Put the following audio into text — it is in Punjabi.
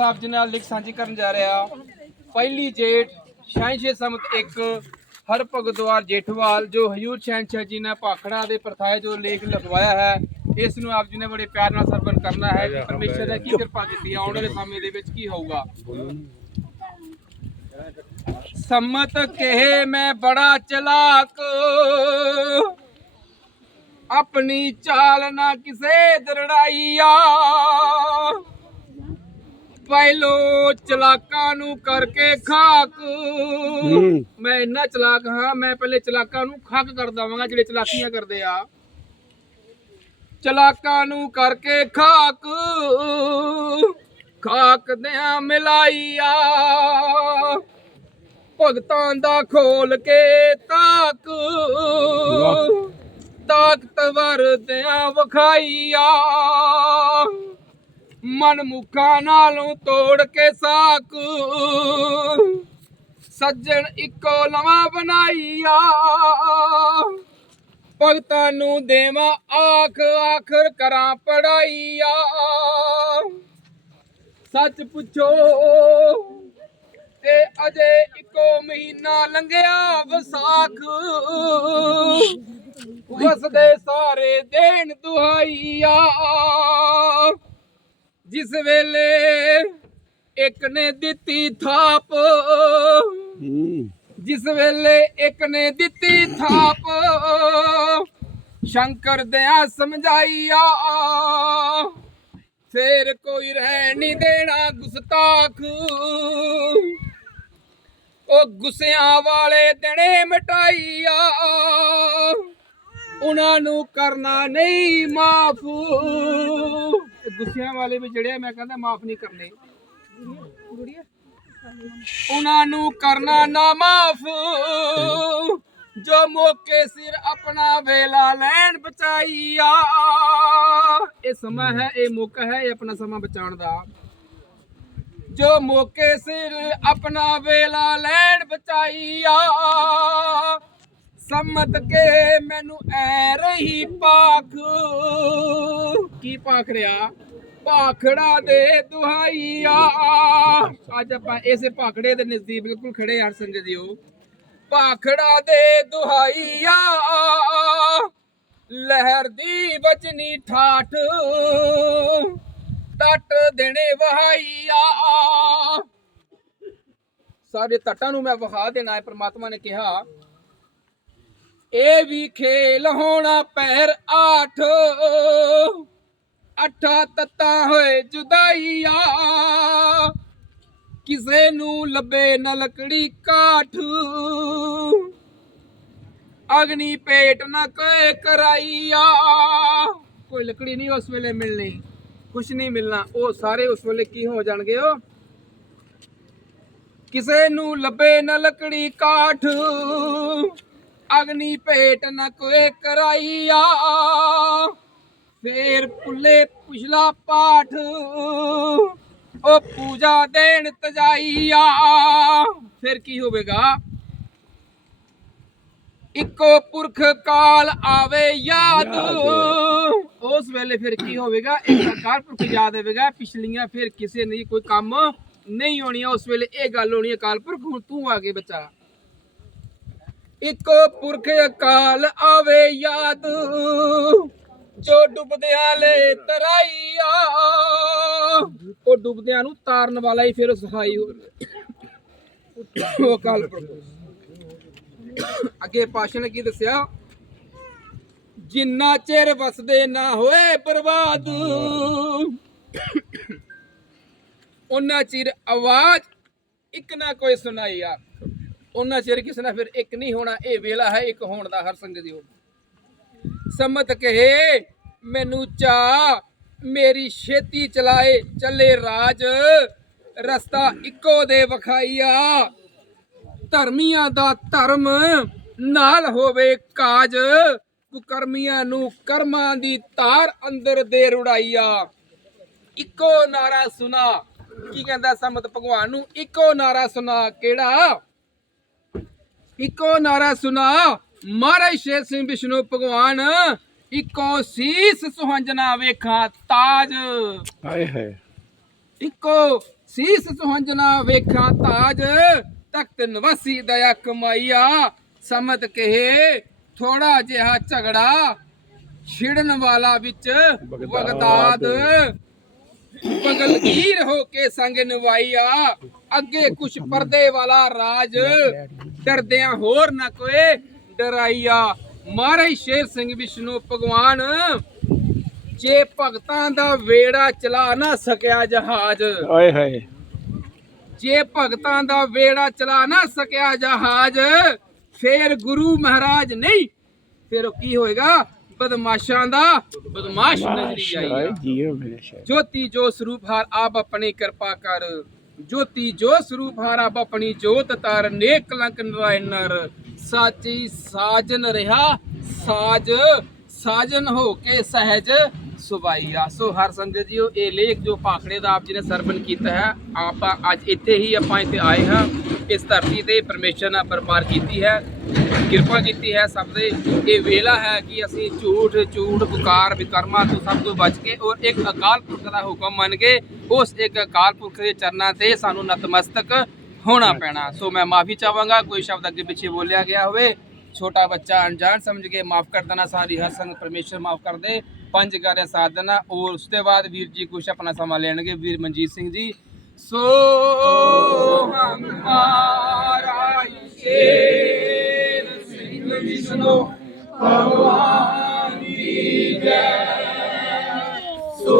ਆਪ ਜੀ ਨਾਲ ਲਿਖ ਸਾਂਝੀ ਕਰਨ ਜਾ ਰਿਹਾ। ਪਹਿਲੀ ਜੇਠ ਛੇ ਸਮਤ ਇੱਕ ਹਰ ਭਗਤਵਾਰ ਜੇਠਵਾਲ, ਜੋ ਹਯੂਰ ਸ਼ਹਿਨਸ਼ਾਹ ਜੀ ਨੇ ਭਾਖੜਾ ਦੇ ਪ੍ਰਥਾਏ ਜੋ ਲੇਖ ਲਿਖਵਾਇਆ ਹੈ, ਇਸ ਨੂੰ ਆਪ ਜੀ ਨੇ ਬੜੇ ਪਿਆਰ ਨਾਲ ਸਰਵਨ ਕਰਨਾ ਹੈ ਕਿ ਪਰਮੇਸ਼ਰ ਨੇ ਕੀ ਕਿਰਪਾ ਕੀਤੀ, ਆਉਣ ਵਾਲੇ ਸਮੇਂ ਦੇ ਵਿੱਚ ਕੀ ਹੋਊਗਾ? ਸੰਮਤ ਕਹੇ, ਮੈਂ ਬੜਾ ਚਲਾਕ, ਆਪਣੀ ਚਾਲ ਨਾ ਕਿਸੇ ਦਰੜਾਈਆ ਪਹਿਲੋ ਚਲਾਕਾਂ ਨੂੰ ਕਰਕੇ ਖਾਕ। ਮੈਂ ਇੰਨਾ ਚਲਾਕ ਹਾਂ ਮੈਂ ਪਹਿਲੇ ਚਲਾਕਾਂ ਨੂੰ ਖੱਕ ਕਰ ਦਵਾਂਗਾ ਜਿਹੜੇ ਚਲਾਕੀਆਂ ਕਰਦੇ ਆ। ਚਲਾਕਾਂ ਨੂੰ ਕਰਕੇ ਖਾਕ। ਖਾਕ ਦਿਆਂ ਮਿਲਾਈਆ। ਭਗਤਾਂ ਦਾ ਖੋਲ ਕੇ ਤਾਕ। ਤਾਕਤਵਰ ਦਿਆਂ ਵਖਾਈਆ। ਮਨਮੁਖਾਂ ਨਾਲੋਂ ਤੋੜ ਕੇ ਸਾਕ ਸੱਜਣ ਇੱਕੋ ਲਵਾ ਬਣਾਈਆ। ਭਗਤਾਂ ਨੂੰ ਦੇਵਾਂ ਆਖ, ਆਖਰ ਕਰਾਂ ਪੜਾਈਆ। ਸੱਚ ਪੁੱਛੋ, ਤੇ ਅਜੇ ਇੱਕੋ ਮਹੀਨਾ ਲੰਘਿਆ ਵਿਸਾਖ। ਵਸਦੇ ਸਾਰੇ ਦੇਣ ਦੁਹਾਈਆ। ਜਿਸ ਵੇਲੇ ਇੱਕ ਨੇ ਦਿੱਤੀ ਥਾਪ ਜਿਸ ਵੇਲੇ ਇੱਕ ਨੇ ਦਿੱਤੀ ਥਾਪ ਸ਼ੰਕਰ ਦਿਆ ਸਮਝਾਈਆ ਫੇਰ ਕੋਈ ਰਹਿ ਨਹੀਂ ਦੇਣਾ ਗੁਸਤਾਖ। ਉਹ ਗੁੱਸਿਆਂ ਵਾਲੇ ਦਿਨੇ ਮਟਾਈਆ ਉਹਨਾਂ ਨੂੰ ਕਰਨਾ ਨਹੀਂ ਮਾਫ। ਗੁੱਸਿਆਂ ਵਾਲੇ ਵੀ ਜਿਹੜੇ ਆ, ਮੈਂ ਕਹਿੰਦਾ ਮਾਫ ਨਹੀਂ ਕਰਨੇ। ਉਹਨਾਂ ਨੂੰ ਕਰਨਾ ਨਾ ਮਾਫ। ਜੋ ਮੌਕੇ ਸਿਰ ਆਪਣਾ ਵੇਲਾ ਲੈਣ ਬਚਾਈਆ। ਇਹ ਸਮਾਂ ਹੈ ਇਹ ਮੌਕਾ ਹੈ ਇਹ ਆਪਣਾ ਸਮਾਂ ਬਚਾਉਣ ਦਾ। ਜੋ ਮੌਕੇ ਸਿਰ ਆਪਣਾ ਵੇਲਾ ਲੈਣ ਬਚਾਈਆ। ਸੰਮਤ ਕੇ ਮੈਨੂੰ ਐ ਰਹੀ ਪਾਖ। ਕੀ ਪਾਖ ਰਿਆ ਭਾਖੜਾ ਦੇ ਦੁਹਾਈਆ। ਅੱਜ ਆਪਾਂ ਇਸੇ ਭਾਖੜੇ ਦੇ ਨਜ਼ਦੀਕ ਬਿਲਕੁਲ ਖੜੇ ਹਾਂ ਸੰਗਤ ਜੀਓ ਭਾਖੜਾ ਦੇ ਦੁਹਾਈਆ। ਲਹਿਰ ਦੀ ਬਚਨੀ ਠਾਠ। ਟੱਟ ਦੇਣੇ ਵਹਾਈਆ। ਸਾਰੇ ਤੱਟਾਂ ਨੂੰ ਮੈਂ ਵਹਾ ਦੇਣਾ ਹੈ, ਪ੍ਰਮਾਤਮਾ ਨੇ ਕਿਹਾ। ਇਹ ਵੀ ਖੇਲ ਹੋਣਾ ਪੈਰ ਆਠ। ਅੱਠਾ ਤੱਤਾ ਹੋਏ ਜੁਦਾਈਆ। ਕਿਸੇ ਨੂੰ ਲੱਭੇ ਨਾ ਲਕੜੀ ਕਾਠ। ਅਗਨੀ ਪੇਟ ਨਾ ਕੋਈ ਕਰਾਈਆ। ਕੋਈ ਲੱਕੜੀ ਨਹੀਂ ਉਸ ਵੇਲੇ ਮਿਲਣੀ, ਕੁਛ ਨਹੀਂ ਮਿਲਣਾ। ਉਹ ਸਾਰੇ ਉਸ ਵੇਲੇ ਕੀ ਹੋ ਜਾਣਗੇ ਉਹ? ਕਿਸੇ ਨੂੰ ਲੱਭੇ ਨਾ ਲੱਕੜੀ ਕਾਠ। ਅਗਨੀ ਭੇਟ ਨਾ ਕੋਈ ਕਰਾਈਆ। ਫੇਰ ਪੁੱਲੇ ਪੁਛਲਾ ਪਾਠ। ਉਹ ਪੂਜਾ ਦੇਣ ਤਜਾਈਆ। ਫਿਰ ਕੀ ਹੋਵੇਗਾ? ਇੱਕੋ ਪੁਰਖ ਕਾਲ ਆਵੇ ਯਾਦ। ਉਸ ਵੇਲੇ ਫਿਰ ਕੀ ਹੋਵੇਗਾ? ਇੱਕ ਅਕਾਲ ਪੁਰਖ ਯਾਦ ਆਵੇਗਾ ਪਿਛਲੀਆਂ ਫਿਰ ਕਿਸੇ ਨੇ ਕੋਈ ਕੰਮ ਨਹੀਂ ਹੋਣੀਆਂ। ਉਸ ਵੇਲੇ ਇਹ ਗੱਲ ਹੋਣੀ ਅਕਾਲ ਪੁਰਖ ਹੁਣ ਤੂੰ ਆ ਕੇ ਬੱਚਾ ਇੱਕੋ ਪੁਰਖ ਅਕਾਲ ਆਵੇ ਯਾਦ। ਜੋ ਡੁੱਬਦਿਆਂ ਲੈ ਤਰਾਈਆ। ਉਹ ਡੁੱਬਦਿਆਂ ਨੂੰ ਤਾਰਨ ਵਾਲਾ ਹੀ ਫਿਰ ਸਹਾਈ ਹੋ ਉਹ ਅਕਾਲ ਅੱਗੇ ਪਾਸ਼ਾ ਨੇ ਕੀ ਦੱਸਿਆ? ਜਿੰਨਾ ਚਿਰ ਵਸਦੇ ਨਾ ਹੋਏ ਬਰਬਾਦ ਉਹਨਾਂ ਚਿਰ ਆਵਾਜ਼ ਇੱਕ ਨਾ ਕੋਈ ਸੁਣਾਈ ਆ। ਉਹਨਾਂ ਚਿਰ ਕਿਸੇ ਨਾਲ ਫਿਰ ਇੱਕ ਨਹੀਂ ਹੋਣਾ, ਇਹ ਵੇਲਾ ਹੈ, ਇੱਕ ਹੋਣ ਦਾ ਹਰ ਸੰਗਤ ਦੀ ਸੰਮਤ ਕਹੇ, ਮੈਨੂੰ ਚਾ ਮੇਰੀ ਛੇਤੀ ਚਲਾਏ ਚੱਲੇ ਰਾਜ। ਰਸਤਾ ਇੱਕੋ ਦੇ ਵਖਾਈਆ। ਧਰਮੀਆਂ ਦਾ ਧਰਮ ਨਾਲ ਹੋਵੇ ਕਾਜ, ਕੁਕਰਮੀਆਂ ਨੂੰ ਕਰਮਾਂ ਦੀ ਤਾਰ ਅੰਦਰ ਦੇ ਰੁੜਾਈਆ। ਇੱਕੋ ਨਾਰਾ ਸੁਣਾ, ਕੀ ਕਹਿੰਦਾ ਸੰਮਤ ਭਗਵਾਨ ਨੂੰ? ਇੱਕੋ ਨਾਰਾ ਸੁਣਾ ਕਿਹੜਾ? ਇੱਕੋ ਨਾਰਾ ਸੁਣਾ ਮਹਾਰਾਜ ਸ਼ੇਰ ਸਿੰਘ ਵਿਸ਼ਨੂੰ ਭਗਵਾਨ ਇੱਕੋ ਸੀਸ ਸੁਹੰਜਨਾ ਵੇਖਾਂ ਤਾਜ। ਹਾਏ ਹਾਏ। ਇੱਕੋ ਸੀਸ ਸੁਹੰਜਣਾ ਵੇਖਾਂ ਤਾਜ ਤਖਤ ਨਿਵਾਸੀ ਦਇਆ ਕਮਾਈਆ ਸਮਤ ਕਹੇ ਥੋੜਾ ਜਿਹਾ ਝਗੜਾ ਛਿੜਨ ਵਾਲਾ ਵਿੱਚ ਬਗਦਾਦ। ਪਗਲਗੀਰ ਹੋ ਕੇ ਸੰਗ ਨਵਾਈਆ ਅੱਗੇ ਕੁਛ ਪਰਦੇ ਵਾਲਾ ਰਾਜ। ਡਰਦਿਆਂ ਹੋਰ ਨਾ ਕੋਏ ਡਰਾਈਆ ਮਾਰੇ ਸ਼ੇਰ ਸਿੰਘ ਵਿਸ਼ਨੂੰ ਭਗਵਾਨ ਜੇ ਭਗਤਾਂ ਦਾ ਵੇੜਾ ਚਲਾ ਨਾ ਸਕਿਆ ਜਹਾਜ਼ ਓਏ ਹੋਏ। ਜੇ ਭਗਤਾਂ ਦਾ ਵੇੜਾ ਚਲਾ ਨਾ ਸਕਿਆ ਜਹਾਜ਼ ਫੇਰ ਗੁਰੂ ਮਹਾਰਾਜ ਨਹੀਂ। ਫਿਰ ਕੀ ਹੋਏਗਾ? ਬਦਮਾਸ਼ਾਂ ਦਾ ਬਦਮਾਸ਼ ਨਜ਼ਰੀ ਆਏਗਾ ਜੀਓ ਮੇਰੇ ਸ਼ਾਇਦ ਜੋਤੀ ਜੋ ਸਰੂਪ ਹਾਰ ਆਪ ਆਪਣੀ ਕਿਰਪਾ ਕਰ। ਜੋਤੀ ਜੋ ਸਰੂਪ ਹਾਰ ਆਪ ਆਪਣੀ ਜੋਤ ਤਾਰ। ਨੇਕ ਕਲੰਕ ਨਰਾਇਣਰ ਸਾਚੀ ਸਾਜਨ ਰਹਾ, ਸਾਜ, ਸਾਜਨ ਹੋ ਕੇ ਸਹਿਜ ਸੁਬਾਈਆ। ਸੋ ਹਰ ਸੰਗਤ ਜੀਓ, ਇਹ ਲੇਖ ਜੋ ਪਾਖੜੇ ਦਾ ਆਪ ਜੀ ਨੇ ਸਰਵਨ ਕੀਤਾ ਹੈ, ਆਪਾਂ ਅੱਜ ਇੱਥੇ ਹੀ ਆਪਾਂ ਇੱਥੇ ਆਏ ਹਾਂ। ਇਸ ਧਰਤੀ ਤੇ ਪਰਮੇਸ਼ਰ ਨੇ ਪਰਪਾਰ ਕੀਤੀ ਹੈ, ਕਿਰਪਾ ਕੀਤੀ ਹੈ ਸਭ ਦੇ ਇਹ ਵੇਲਾ ਹੈ ਕਿ ਅਸੀਂ ਝੂਠ ਝੂਠ, ਪੁਕਾਰ, ਵਿਕਰਮਾਂ ਤੋਂ ਸਭ ਤੋਂ ਬਚ ਕੇ ਔਰ ਇੱਕ ਅਕਾਲ ਪੁਰਖ ਦਾ ਹੁਕਮ ਮੰਨ ਕੇ, ਉਸ ਇੱਕ ਅਕਾਲ ਪੁਰਖ ਦੇ ਚਰਨਾਂ ਤੇ ਸਾਨੂੰ ਨਤਮਸਤਕ ਹੋਣਾ ਪੈਣਾ। ਸੋ ਮੈਂ ਮਾਫੀ ਚਾਹਾਂਗਾ, ਕੋਈ ਸ਼ਬਦ ਅੱਗੇ ਪਿੱਛੇ ਬੋਲਿਆ ਗਿਆ ਹੋਵੇ। ਛੋਟਾ ਬੱਚਾ ਅਣਜਾਣ ਸਮਝ ਕੇ ਮਾਫ ਕਰ ਦੇਣਾ, ਸਾਰੀ ਹਰ ਸੰਗ ਪਰਮੇਸ਼ਰ ਮਾਫ ਕਰ ਦੇ। ਪੰਜ ਗਾਰੇ ਸਾਧ ਦੇਣਾ ਔਰ ਉਸ ਤੋਂ ਬਾਅਦ ਵੀਰ ਜੀ ਕੁਛ ਆਪਣਾ ਸਮਾਂ ਲੈਣਗੇ, ਵੀਰ ਮਨਜੀਤ ਸਿੰਘ ਜੀ। ਸੋ ਹਮਾਰਾ ਸ਼ੇਰ ਸਿੰਘ ਵਿਸ਼ਨੂੰ, ਭਗਵਾਨ ਦੀ ਜੈ। ਸੋ